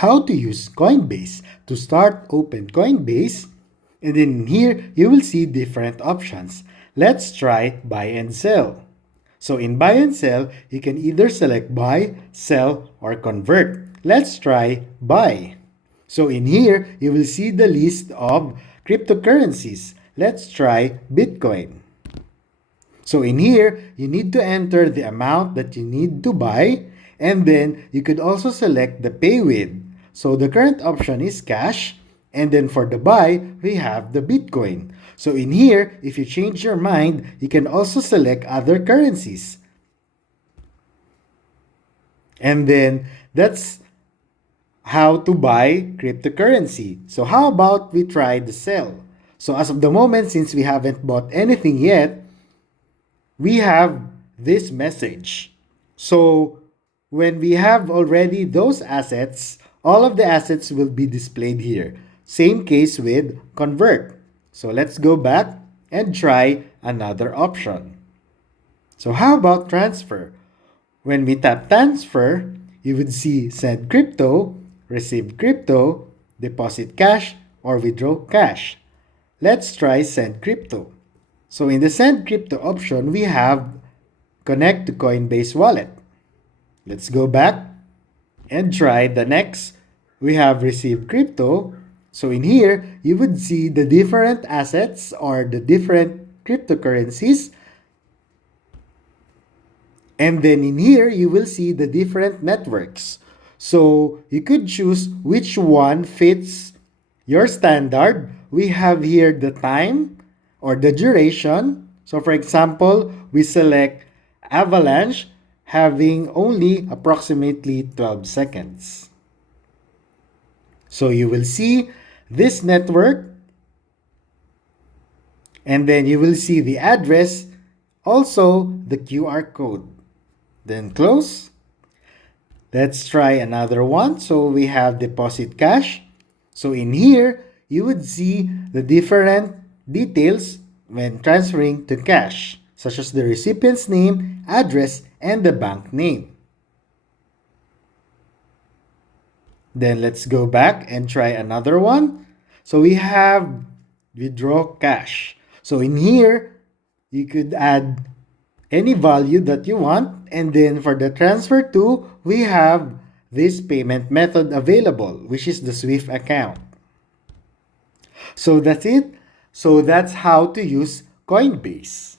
how to use Coinbase. To start, open Coinbase, and then here you will see different options. Let's try buy and sell. So in buy and sell, you can either select buy, sell, or convert. Let's try buy. So in here, you will see the list of cryptocurrencies. Let's try Bitcoin. So in here, you need to enter the amount that you need to buy, and then you could also select the pay with. So the current option is cash, and then for the buy, we have the Bitcoin. So in here, if you change your mind, you can also select other currencies. And then that's how to buy cryptocurrency. So how about we try the sell? So as of the moment, since we haven't bought anything yet, we have this message. So when we have already those assets, all of the assets will be displayed here. Same case with convert. So let's go back and try another option. So how about transfer? When we tap transfer, you would see send crypto, receive crypto, deposit cash, or withdraw cash. Let's try send crypto. So in the send crypto option, we have connect to Coinbase wallet. Let's go back and try the next. We have receive crypto. So in here, you would see the different assets or the different cryptocurrencies. And then in here, you will see the different networks. So you could choose which one fits your standard. We have here the time or the duration. So for example, we select Avalanche having only approximately 12 seconds. So you will see this network, and then you will see the address, also the QR code. Then close. Let's try another one. So we have deposit cash. So in here, you would see the different details when transferring to cash, such as the recipient's name, address, and the bank name. Then let's go back and try another one. So we have withdraw cash. So in here, you could add any value that you want. And then for the transfer to, we have this payment method available, which is the Swift account. So that's it. So that's how to use Coinbase.